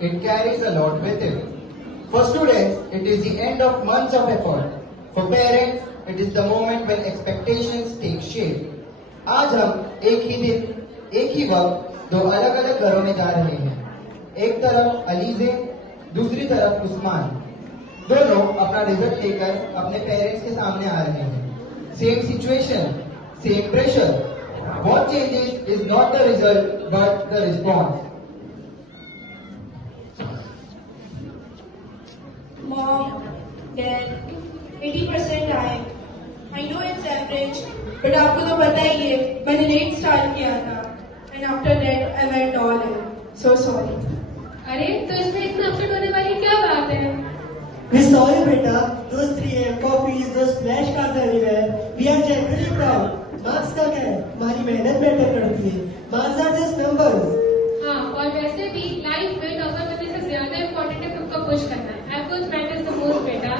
It carries a lot with it. For students, it is the end of months of effort. For parents, it is the moment when expectations take shape. आज हम एक ही दिन, एक ही वक्त दो अलग अलग घरों में जा रहे हैं। एक तरफ अलीजे, दूसरी तरफ उस्मान। दोनों अपना रिजल्ट लेकर अपने पेरेंट्स के सामने आ रहे हैं। Same situation, same pressure. What changes is not the result but the response. Mom, Dad, 80% आए। I know it's average, but आपको तो पता ही है, मैंने लेट स्टार्ट किया था, and after that I went all in. So sorry. अरे तो इसमें इतना अपसेट होने वाली क्या बात है? We're sorry, beta. Those 3 coffees, those flashcards everywhere. We are genuinely proud. Marks का क्या है? हमारी मेहनत मैटर करती है. Marks are just numbers. हाँ, और वैसे भी लाइफ में टॉपर बनने से ज्यादा इम्पोर्टेंट है खुद को पुश करना। Efforts matters the most, बेटा।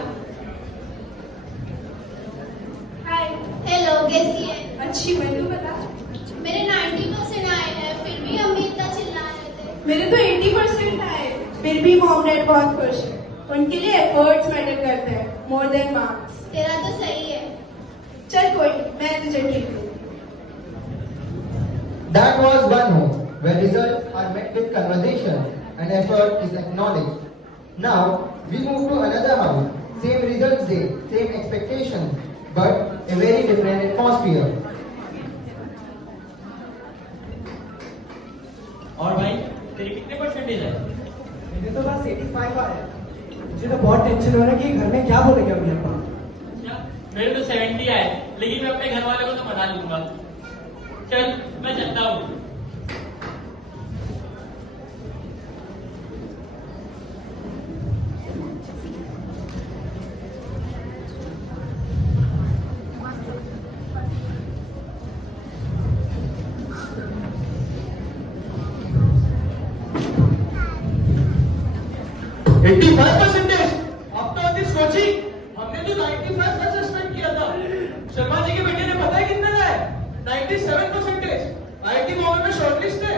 Hi. हेलो, कैसी है? अच्छी, मैं तू बता। मेरे 90% आए हैं, फिर भी अम्मी इतना चिल्ला रहे थे। मेरे तो 80% आए, फिर भी मॉम डैड बहुत खुश है। उनके लिए एफर्ट्स मैटर करते हैं, मोर देन मार्क्स। तेरा तो सही है। चल कोई, मैं तुझे ठीक हूँ। That was one home where results are met with conversation and effort is acknowledged. Now we move to another house. Same results day, same expectations, but a very different atmosphere. और भाई तेरी कितने परसेंटेज है? मेरे तो बस 85 आए हैं। मुझे तो बहुत टेंशन हो रहा है कि घर में क्या बोलेंगे अम्मी अब्बा। अच्छा, मेरे तो 70 आए, लेकिन मैं अपने घर वालों को तो मना लूंगा। चल मैं चलता हूँ। आफ्टर दिस कोचिंग हमने तो 95 का सस्पेंड किया था। शर्मा जी के बेटे ने पता है कितना लाया? 97%। आईआईटी बॉम्बे में शॉर्टलिस्ट है।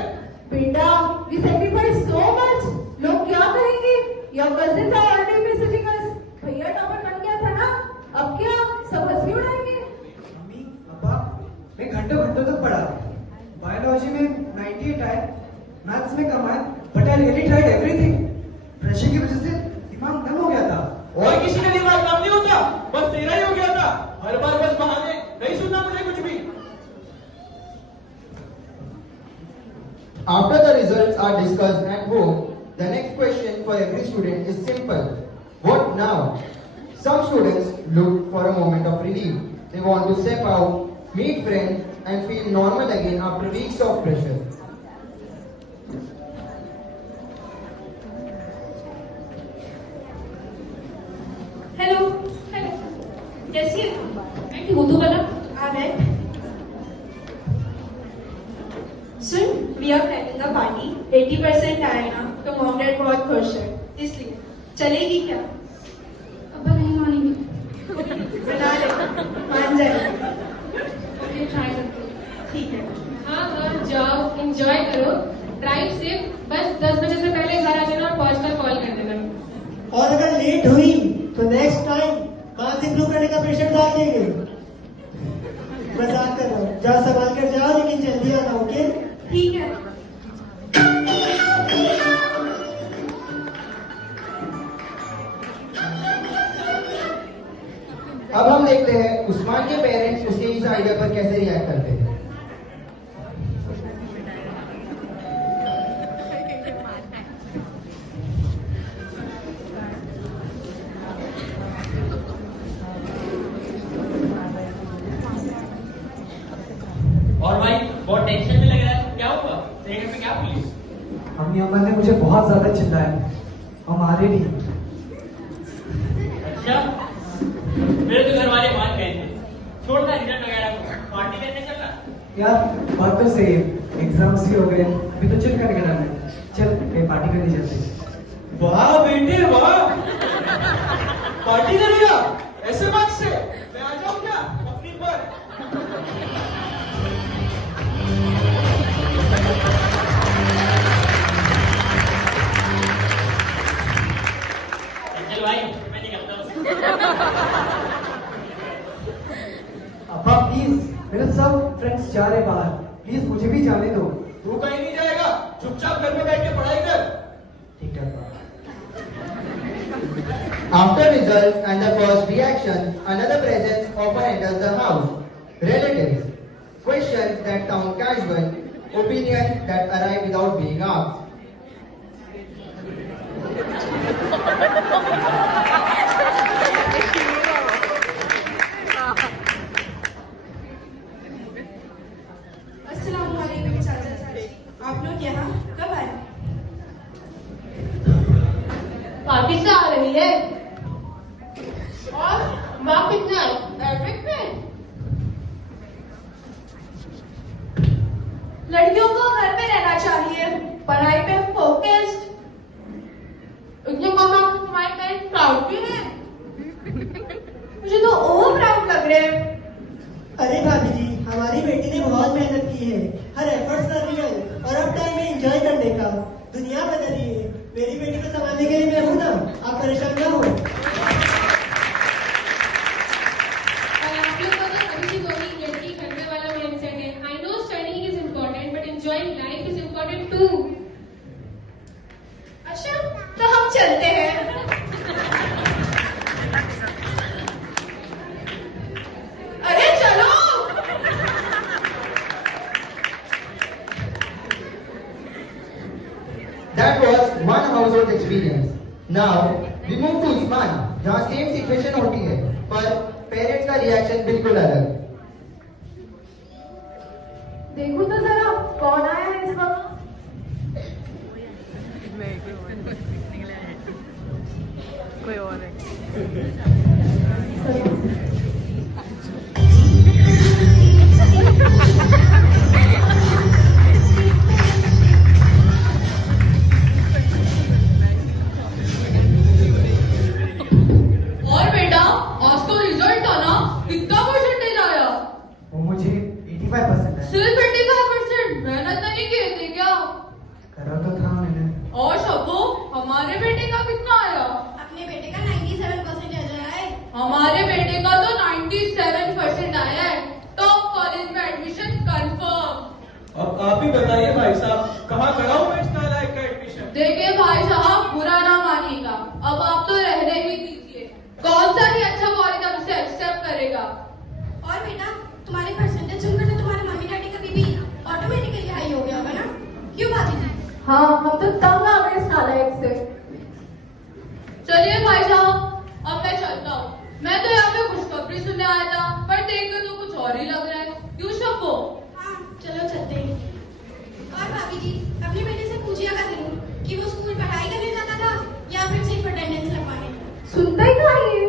बेटा, we sacrifice so much. लोग क्या करेंगे? Your cousins are already messaging us. भैया टॉपर बन गया था ना? अब क्या? सब हंसी उड़ाएंगे? अम्मी अब्बा, मैं घंटों घंटों तक पढ़ा। बायोलॉजी में 98 आए, मैथ्स में कम आए, but I really tried everything. Pressure की वजह से दिमाग दम हो गया था। और किसी का दिमाग काम नहीं होता, बस तेरा ही हो गया था। हर बार बस बहाने, नहीं सुनना मुझे कुछ भी। After the results are discussed at home, the next question for every student is simple. What now? Some students look for a moment of relief. They want to step out, meet friends, and feel normal again after weeks of pressure. Hello, hello, कैसी है? मैं ठीक हूँ, तू बता। आ गए। सुन, we are planning a party. 80% आए ना, तो मॉम डैड बहुत खुश है, इसलिए चलेगी क्या? अब्बा नहीं मानेंगे। बना ले, मान जाए। ओके, ट्राई करते हैं। ठीक है। हाँ हाँ, जाओ, एंजॉय करो, ड्राइव सेफ, बस 10 बजे से पहले घर आ जाना और पहुंचकर कॉल कर देना। और अगर लेट हुई तो नेक्स्ट टाइम मार्क्स इंप्रूव करने का प्रेशर डाल देंगे। मजाक कर रहा हूँ, जाओ संभाल कर जाओ, लेकिन जल्दी आना, ओके? ठीक है। अब हम देखते हैं उस्मान के पेरेंट्स उसके इस आइडिया पर कैसे रिएक्ट करते हैं। और भाई बहुत टेंशन में लग रहा है, क्या हुआ? तेरे घर में क्या बोली? अम्मी अम्मा ने मुझे बहुत ज्यादा चिल्लाया, हमारे भी। अच्छा, मेरे तो घर वाले मान गए थे। छोड़ना रिजल्ट वगैरह को, पार्टी करने चलना। यार बात तो सही है, एग्जाम्स भी हो गए, अभी तो चिल करके करना है। चल कहीं पार्टी करने चलते हैं। वाह बेटे वाह, पार्टी करेगा ऐसे बात से? मैं आ जाऊँ क्या अपनी पर? जा रहे बाहर, प्लीज मुझे भी जाने दो। तू कहीं नहीं जाएगा, चुपचाप घर में बैठ के पढ़ाई कर। ठीक है अब्बा। After results and the first reaction, another presence often enters the house. Relatives. Questions that sound casual. Opinions that arrive without being asked. अस्सलामुअलैकुम चाचा चाची, आप लोग यहाँ कब आए? वापिस से आ रही है। और माँ कितना एवरेज में? लड़कियों को घर में रहना चाहिए, पढ़ाई पे फोकस्ड। इतने मामा तुम्हारे पेरेंट्स प्राउड भी है। मुझे तो ओवर प्राउड लग रहे हैं। अरे भाभी जी, हमारी बेटी ने बहुत मेहनत की है, हर एफर्ट्स कर रही है और अब टाइम है एंजॉय करने का। दुनिया बदल रही है, मेरी बेटी को संभालने के लिए मैं हूँ ना, आप परेशान ना हो। और आप लोग का तो अभी भी वही लड़की करने वाला माइंडसेट है। I know studying is important but enjoying life is important too. अच्छा, तो हम चलते हैं। अरे चलो। That was one household experience. Now we move to Usman, जहाँ सेम सिचुएशन होती है, पर पेरेंट्स का रिएक्शन बिल्कुल अलग। देखो तो जरा कौन आया है इस वक्त। कोई और है। और बेटा आज तो रिजल्ट आना, कितना परसेंटेज आया? वो मुझे 85% है। सिर्फ 85%? मेहनत नहीं की थी क्या? करा तो था मैंने। और शब्बो, हमारे बेटे का कितना आया? अपने बेटे का 97% आया है। हमारे बेटे का तो 97% आया है। टॉप कॉलेज में एडमिशन कंफर्म। अब आप ही बताइए भाई साहब, कहाँ कराऊं मैं इस नालायक का एडमिशन? देखिए भाई साहब, बुरा ना मानिएगा, अब आप तो रहने ही दीजिए। कौन सा नहीं अच्छा कॉलेज अब इसे एक्सेप्ट करेगा? और बेटा, तुम्हारे परसेंटेज सुनकर तो तुम्हारे मम्मी डैडी का बीबी ऑटोमेटिकली हाई हो गया होगा ना? क्यों बाजी जी? हाँ, हम तो तंग आ गए इस नालायक से। चलिए भाई साहब, अब मैं चलता हूँ। मैं तो यहाँ पे खुशखबरी सुनने आया था, पर देख के तो कुछ और ही लग रहा है। क्यों शब्बो? हाँ, चलो चलते हैं। और भाभी जी, अपने बेटे से पूछिएगा जरूर कि वो स्कूल पढ़ाई करने जाता था या फिर सिर्फ अटेंडेंस लगवाने। सुनता ही कहाँ है ये?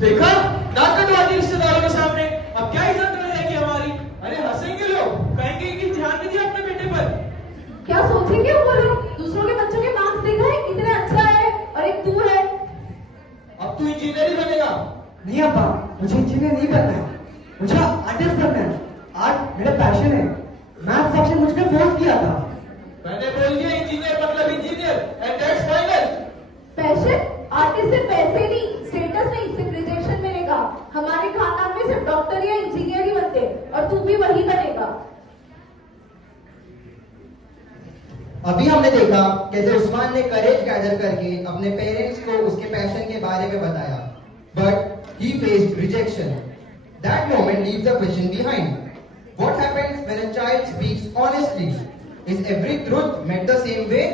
देखा, नाक कटवाती रिश्तेदारों के सामने। अब क्या इज्जत रहेगी हमारी? अरे हंसेंगे लोग, कहेंगे कि ध्यान नहीं दिया अपने बेटे पर। क्या सोचेंगे वो लोग? दूसरों के बच्चों के मार्क्स देखा है, कितने अच्छा है, और एक तू है। अब तू इंजीनियर ही बनेगा। नहीं अब्बा, मुझे इंजीनियर नहीं बनना है, मुझे आर्टिस्ट बनना है। आर्ट मेरा पैशन है। मैथ सेक्शन मुझ पे फोर्स किया था। मैंने बोल दिया इंजीनियर मतलब engineer, and that's final. Passion? Artist से पैसे नहीं, स्टेटस नहीं, सिविलाइजेशन मिलेगा। हमारे खानदान में सिर्फ डॉक्टर या इंजीनियर ही बनते, और तू भी वही बनेगा। अभी हमने देखा कैसे उस्मान ने करेज गैदर करके अपने पेरेंट्स को उसके पैशन के बारे में बताया, but he faced rejection. That moment leaves a question behind. What happens when a child speaks honestly? Is every truth met the same way?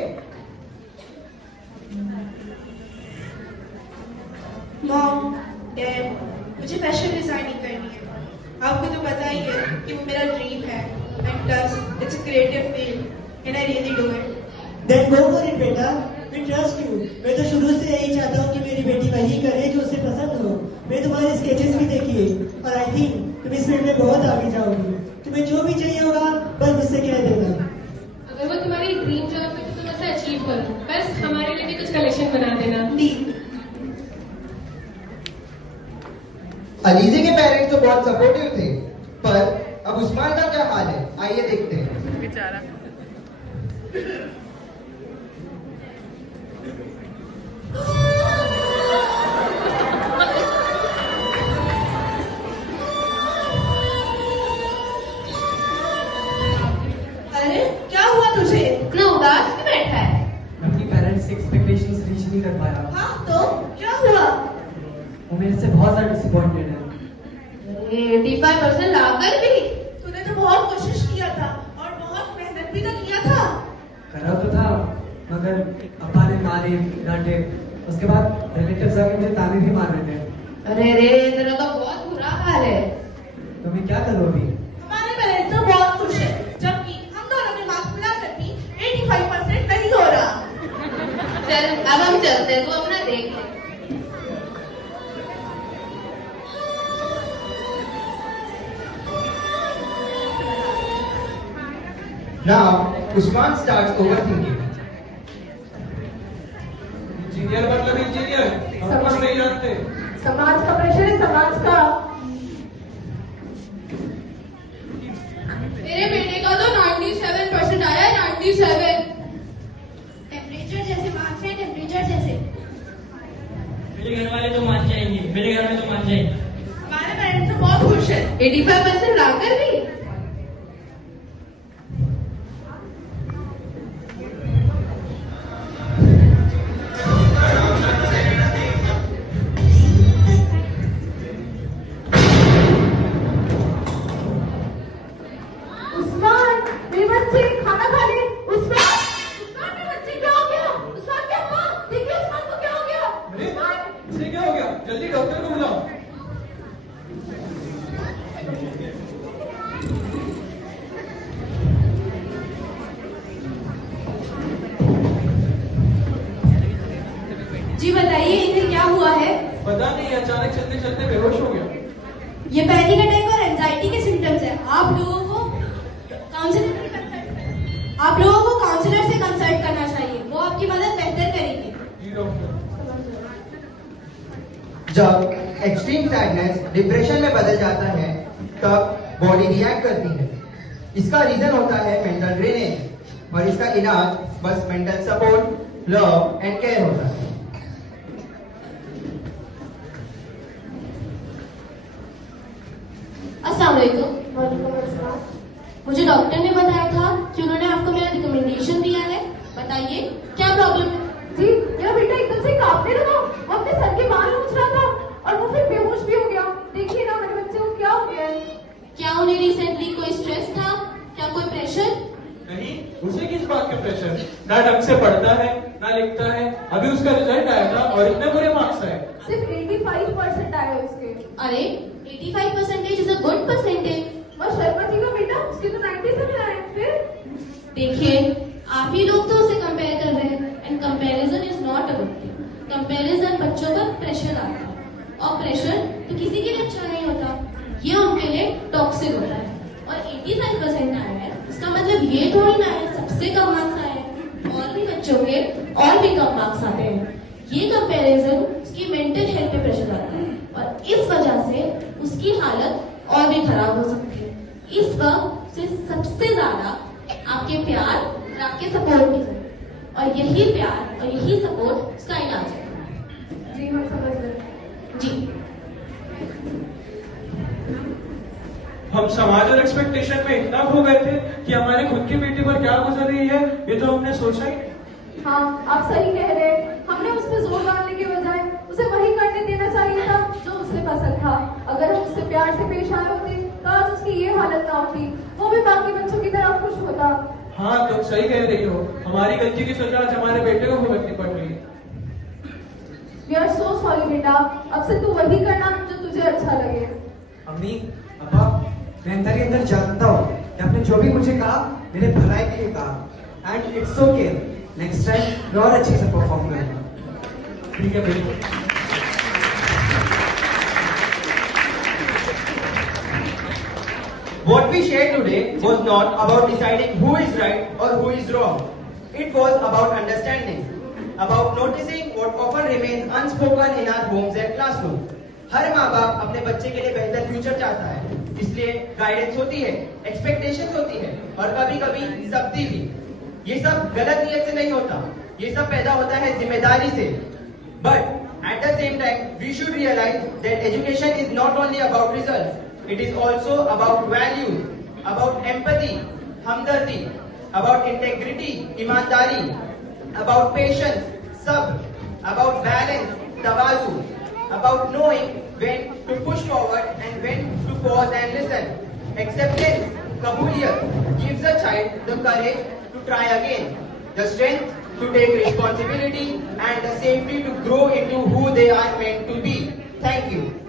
Mom, dad, मुझे फैशन डिजाइनिंग करनी है। आपको तो पता ही है कि वो मेरा ड्रीम है, and plus it's a creative field and I really do it. Then go for it बेटा, we trust you। मैं तो शुरू से यही चाहता हूँ कि मेरी बेटी वही करे जो उसे पसंद हो। मैं तुम्हारे स्केचेस भी देखी है और आई थिंक तुम इस फील्ड में बहुत आगे जाओगी। तुम्हें जो भी चाहिए होगा बस मुझसे कह देना। अगर वो तुम्हारी ड्रीम जॉब है तो तुम ऐसा अचीव करो। बस हमारे लिए भी कुछ कलेक्शन बना देना। अलीजे के पेरेंट्स तो बहुत सपोर्टिव थे, पर अब उस्मान का क्या हाल है, आइए देखते हैं। बेचारा। से बहुत ज्यादा डिसअपॉइंटेड है। 85% लाकर भी तूने तो बहुत कोशिश किया था और बहुत मेहनत भी तो किया था। करा तो था, मगर अब्बा ने मारे डांटे, उसके बाद रिलेटिव्स आके मुझे ताने भी मार रहे थे। अरे रे, तेरा तो बहुत बुरा हाल है। तो मैं क्या करूँ अभी? हमारे पेरेंट्स तो बहुत खुश है, जबकि हम दोनों के मार्क्स मिलाकर भी 85% नहीं हो रहा। चल अब हम चलते हैं, तू अपना देख ले। Now, Usman starts overthinking. Engineer मतलब इंजीनियर, हम कुछ नहीं जानते। समाज का प्रेशर है, समाज का। मेरे बेटे का तो 97% आया है, 97। टेम्परेचर जैसे मार्क्स है, टेम्परेचर जैसे। मेरे घर वाले तो मान जाएंगे, मेरे घर में तो मान जाएंगे। हमारे पेरेंट्स तो बहुत खुश है। 85% लाकर भी। इसे क्या हो गया? जल्दी डॉक्टर को बुलाओ। जी बताइए, इन्हें क्या हुआ है? पता नहीं, अचानक चलते चलते बेहोश हो गया। ये पैनिक अटैक और एंजाइटी के सिम्टम्स हैं। आप लोगों को काउंसलर से कंसल्ट करना चाहिए, वो आपकी मदद बेहतर करेंगे। जी डॉक्टर। जब एक्सट्रीम सैडनेस डिप्रेशन में बदल जाता है, तब बॉडी रिएक्ट करती है। इसका रीजन होता है मेंटल ड्रेनेज, और इसका इलाज बस mental support, love and care होता है। अस्सलाम वालेकुम। मुझे डॉक्टर ने बताया था कि उन्होंने आपको मेरा रिकमेंडेशन दिया है। बताइए क्या प्रॉब्लम है? जी, मेरा बेटा एकदम से कांपने लगा, वो अपने सर के बाल नोच रहा था और वो फिर बेहोश भी हो गया। देखिए ना मेरे बच्चे को क्या हो गया है। क्या उन्हें रिसेंटली कोई स्ट्रेस था? क्या कोई प्रेशर? नहीं, उसे किस बात का प्रेशर? ना ढंग से पढ़ता है, ना लिखता है। अभी उसका रिजल्ट आया था और इतने बुरे मार्क्स आए। सिर्फ 85% आया है उसके। अरे 85% इज अ गुड परसेंटेज। और शर्मा जी का बेटा, उसके तो 97 आए। फिर देखिए, आप ही लोग तो उसे कंपेयर कर रहे हैं, and comparison is not a good thing. Comparison बच्चों पर प्रेशर आता है, और प्रेशर तो किसी के लिए अच्छा नहीं होता। ये उनके लिए टॉक्सिक होता है। और 85% आया है, इसका मतलब ये थोड़ी ना है सबसे कम मार्क्स आए हैं। और भी बच्चों के और भी कम मार्क्स आते हैं। ये कंपैरिजन उसकी मेंटल हेल्थ पे प्रेशर डालता है, और इस वजह से उसकी हालत और भी खराब हो सकती है। इस वक्त से सबसे ज्यादा आपके प्यार और आपके सपोर्ट की जरूरत, और यही प्यार और यही सपोर्ट उसका इलाज है। जी हम समझ गए। जी, हम समाज और एक्सपेक्टेशन में इतना खो गए थे कि हमारे खुद की बेटी पर क्या गुजर रही है ये तो हमने सोचा ही नहीं। हाँ, आप सही कह रहे हैं। हमने उस पर जोर डालने के बजाय उसे वही करने देना चाहिए था जो उसे पसंद था। अगर हम उससे प्यार से पेश आए होते तो आज उसकी ये हालत ना होती, वो भी बाकी बच्चों की तरह खुश होता। हाँ, तुम सही कह रही हो। हमारी गलती की सजा आज हमारे बेटे को भुगतनी पड़ रही है। वी आर सो सॉरी बेटा, अब से तू वही करना जो तुझे अच्छा लगे। अम्मी, अब्बा, मैं अंदर ही अंदर जानता हूँ कि आपने जो भी मुझे कहा मेरे भलाई के लिए कहा, and it's okay. Next time मैं और अच्छे से परफॉर्म करूंगा। ठीक है बेटे। What we shared today was not about deciding who is right or who is wrong. It was about understanding, about noticing what often remains unspoken in our homes and classrooms. हर माँ बाप अपने बच्चे के लिए बेहतर फ्यूचर चाहता है, इसलिए गाइडेंस होती है, एक्सपेक्टेशंस होती है, और कभी कभी सख्ती भी। ये सब गलत नीयत से नहीं होता, ये सब पैदा होता है जिम्मेदारी से। But at the same time, we should realize that education is not only about results. It is also about values, about empathy, हमदर्दी, about integrity, ईमानदारी, about patience, sabr, about balance, तवाज़ु, about knowing when to push forward and when to pause and listen. Acceptance, kabuliyat, gives a child the courage to try again, the strength to take responsibility, and the safety to grow into who they are meant to be. Thank you.